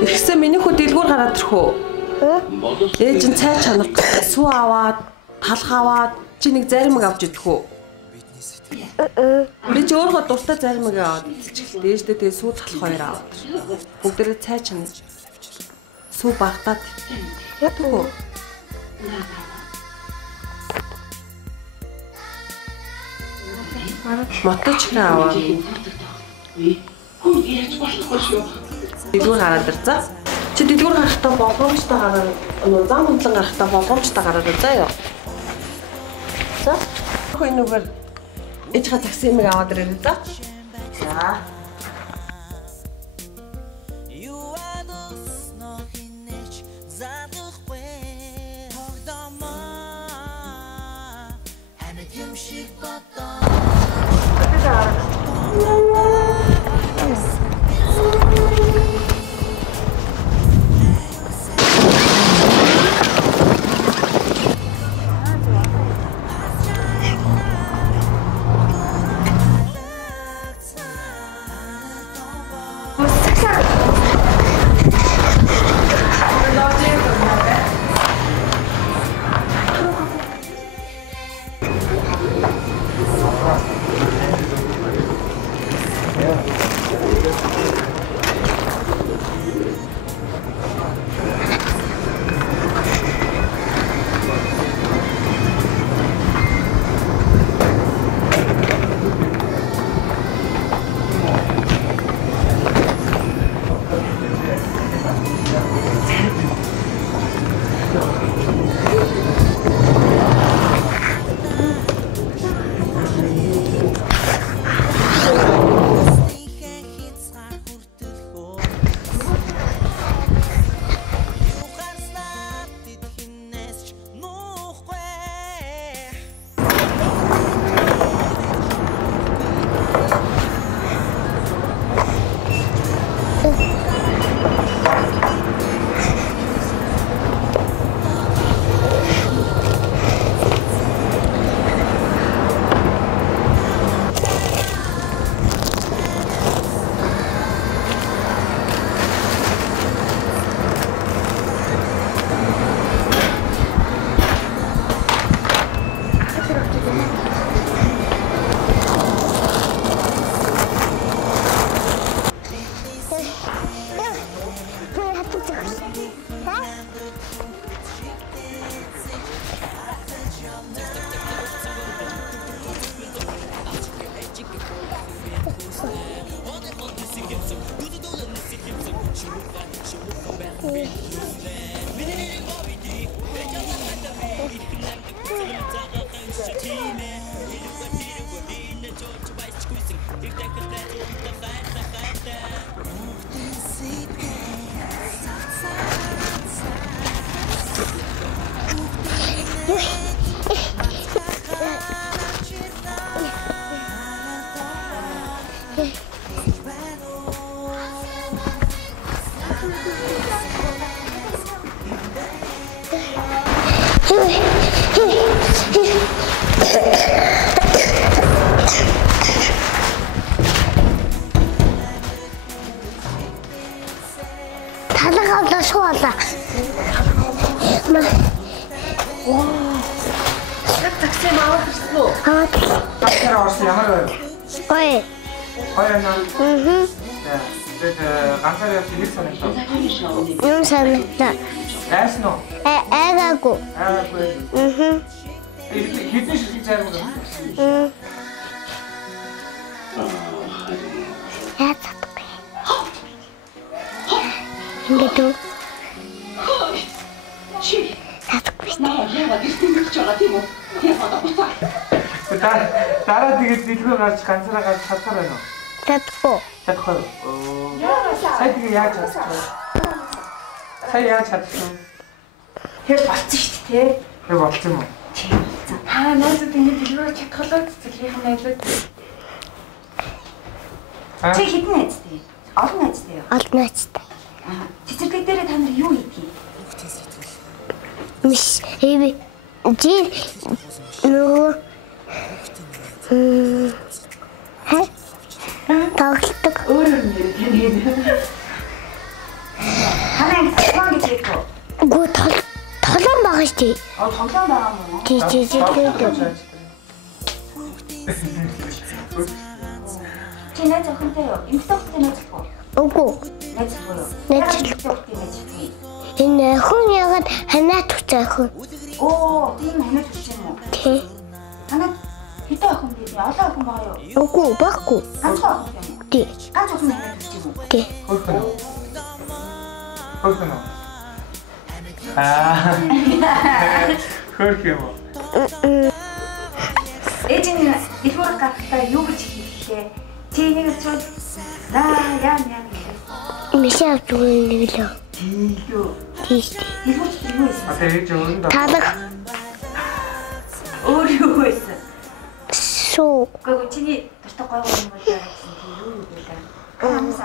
Ихсэн миний хүү дэлгүүр гараад ирэх үү? Ээж нь цай чанга сүү аваад, талх аваад чи нэг заримыг авч идэх үү? Би ч өөрөө дуртай заримыг аваад идчихлээ. Ээждээ тэгээ сүү талх хоёр аваад. Бүгдээрээ цай чанга. Сүү багтаад. Яддаг уу? Моточроо аваад. Дэлгүүр гараад ир за. Чи дэлгүүр гарахдаа болгоомжтой гараад зам хөндлөн гарахдаа болгоомжтой гараад заа ёо. За. Хөөе нүгээр ээжийнхээ таксимыг аваад ирээ за. За. Талхавлаа шуула. Такси аваад ирсэн үү? Аваад. Таксиар орсон ямар байв? Ой. Хоёроо. Тэгээд ганцаар явж нэг санагдав. юм санагдаа. Айсан уу? Айгаагүй. Айгаагүй. Хэдэн шиг зарим уу? Яцадгүй. Ингээд үү? Чи Яцадгүй. яагаад ирсэн гэж байгаа тийм үү? Яагаад буцаа? Дараа тэгээд дэлгүүр гарч ганцаараа гарч чадсаар байна уу? Чадахгүй. Чадахгүй. Сая тэгээд яаж чадсан? Сая яаж чадсан? Тэр болцсон шүү дээ. Тэр болцсон юм уу? Хаа найзууд ингэ дэлгүүр чадхалаа цэцэрлийнхэн найзууд. Чи хэдэн найзтай? Олон найзтай юу? Олон найзтай. Цэцэрлэг дээр та нар юу хийдгийг? Мис эви жи нөгөө тоглодог. Өөр нэр тань. Багшти. тоглоом байгаа мó. Тий. Чи найз охинтой юу? Эмэгтэй охинтой найзлах уу? Үгүй. Найзлах уу? Найзлах. Найзлах. Энэ хүн ягаад ханаа туцаах вэ? Оо, тийм ханаад хүч юм уу? Тий. Ханаад хэдэн охин бэ? Олон охин байгаа юу? Үгүй баггүй. Ганцхан охин юм уу? Тий. Ганц охин ханаад хүч юм уу? Тий. Хөрхөн үү? Хөрх юм уу? Ээж нь дэлгүүр гарахтаа юу гэж хэллээ? Чи нэг зүйл яа гэх. Мишээ авчихгүй нэг л. Юу? Тий. Дэлгүүр юу вэ? Одоо ээж өөрөндөө Талах Өөр юу вэ? суу. Гэхдээ чиний дуртай гой юм бол яа гэсэн чи юу вэ? Хамса.